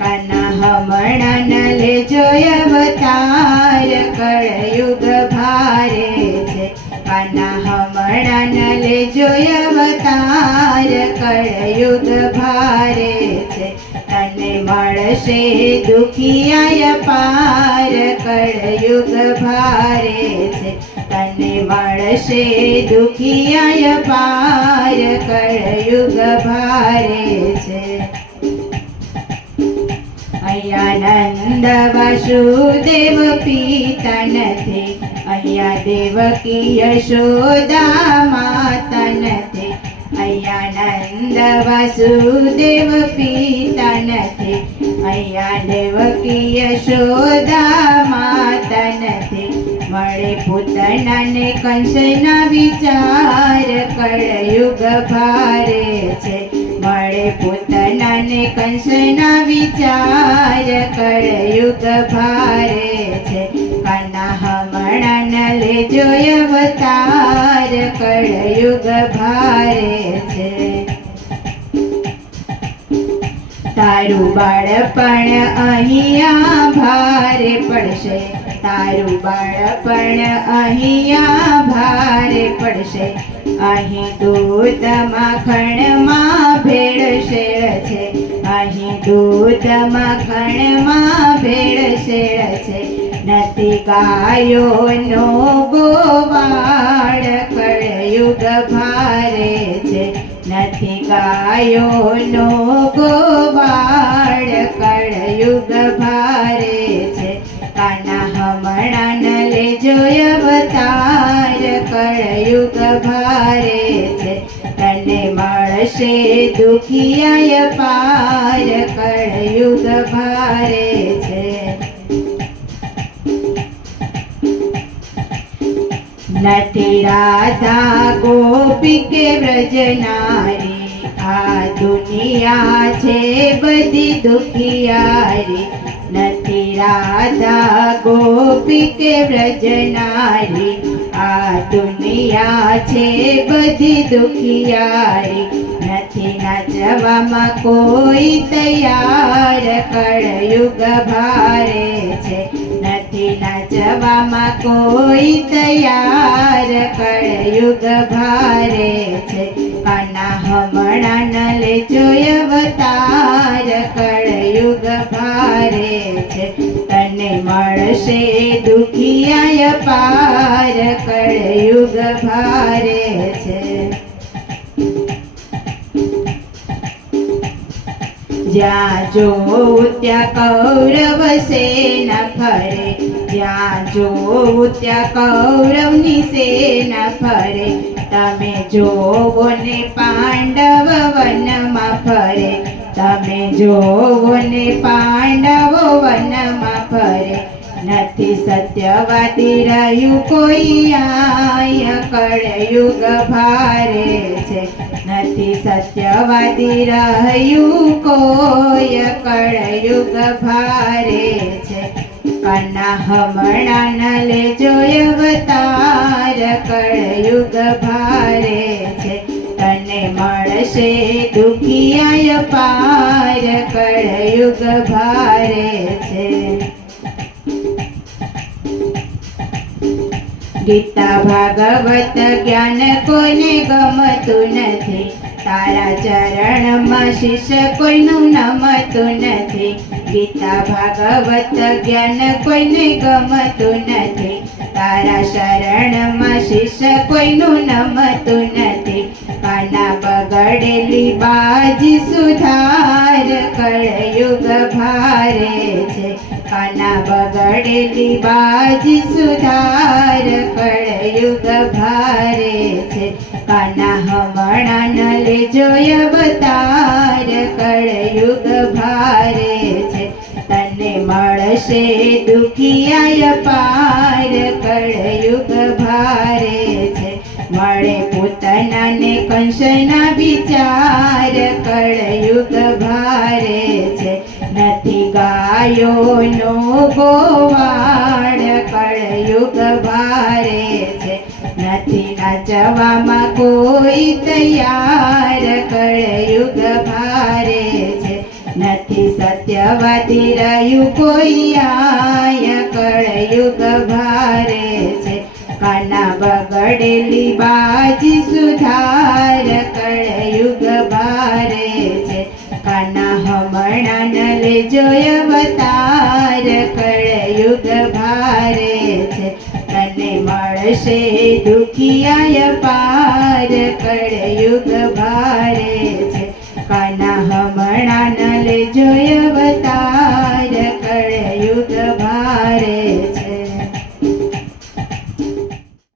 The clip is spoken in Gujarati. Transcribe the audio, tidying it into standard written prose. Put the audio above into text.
કાના હમણાં ન લેજો અવતાર કળયુગ ભારે છે કાના હમણાં ન લેજો અવતાર કળયુગ ભારે છે તને મળશે દુખિયા પાર કળયુગ ભારે છે તને મળશે દુખિયા પાર કળયુગ ભારે છે અહીંયા નંદ વાસુદેવ પિતા નથી અહીંયા દેવકી યશોદા માતા નથી અહીંયા નંદ વાસુદેવ પિતા નથી અહીંયા દેવકી યશોદા માતા નથી મળે પૂતનાને કંસના વિચાર કળયુગ ભારે છે મળે પૂતનાને કંસના વિચાર કળયુગ ભારે છે કાના હમણાં ન લેજો અવતાર કળયુગ ભારે છે તારું બાળપણ અહીંયા ભારે પડશે તારું બાળપણ અહીંયા ભારે પડશે અહીં દૂધ માખણમાં ભેળસેળ છે અહીં દૂધ માખણમાં ભેળસેળ છે નથી ગાયોનો ગોવાળ કળયુગ ભારે છે નથી ગાયોનો ગોવાળ કળયુગ ભારે છે કાના હમણાં ન લેજો અવતાર કળયુગ ભારે છે તને મળશે દુખિયા પાર કળયુગ ભારે છે નથી રાધા ગોપી કે વ્રજનારી આ દુનિયા છે બધી દુખિયારી નથી રાધા ગોપી કે વ્રજનારી આ દુનિયા છે બધી દુખિયારી નથી નાચવામાં કોઈ તૈયાર કળયુગ ભારે છે નથી નાચવામાં કોઈ તૈયાર કળયુગ ભારે છે કાના હમણાં ન લેજો અવતાર કળયુગ ભારે છે તને મળશે દુખિયા પાર કળયુગ ભારે છે જ્યાં જોઉં ત્યાં કૌરવ સેના ફરે જ્યાં જોઉં ત્યાં કૌરવની સેના ફરે તમે જોવો ને પાંડવ વનમાં ફરે તમે જોવો ને પાંડવો વનમાં ફરે નથી સત્યવાદી રહ્યું કોઈ આય કળયુગ ભારે છે નથી સત્યવાદી રહ્યું કોઈ કળયુગ ભારે છે કાના હમણાં ન લેજો અવતાર કળયુગ ભારે છે તને મળશે દુખિયા પાર કળયુગ ભારે છે ગીતા ભાગવત જ્ઞાન કોઈને ગમતું નથી તારા ચરણમાં શીશ કોઈનું નમતું નથી ગીતા ભાગવત જ્ઞાન કોઈને ગમતું નથી તારા શરણમાં શીશ કોઈનું નમતું નથી કાના બગડેલી બાજી સુધાર કળયુગ ભારે છે કાના બગડેલી બાજી સુધાર કળયુગ ભારે છે કાના હમણાં ન લેજો અવતાર કળયુગ ભારે છે તને મળશે દુખિયા પાર કળયુગ ભારે છે મળે પૂતનાને કંસના વિચાર કળયુગ ભારે છે નથી ગાયોનો ગોવાળ કળયુગ ભારે છે નથી નાચવામાં કોઈ તૈયાર કળયુગ ભારે છે નથી સત્યવાદી રહ્યું કોઈ આયા કળયુગ ભારે છે કાના બગડેલી બાજી સુધાર કળયુગ ભારે છે કાના હમણાં ન લેજો અવતાર કળયુગ ભારે છે તને મળશે દુખિયાય પાર કળયુગ ભારે છે કાના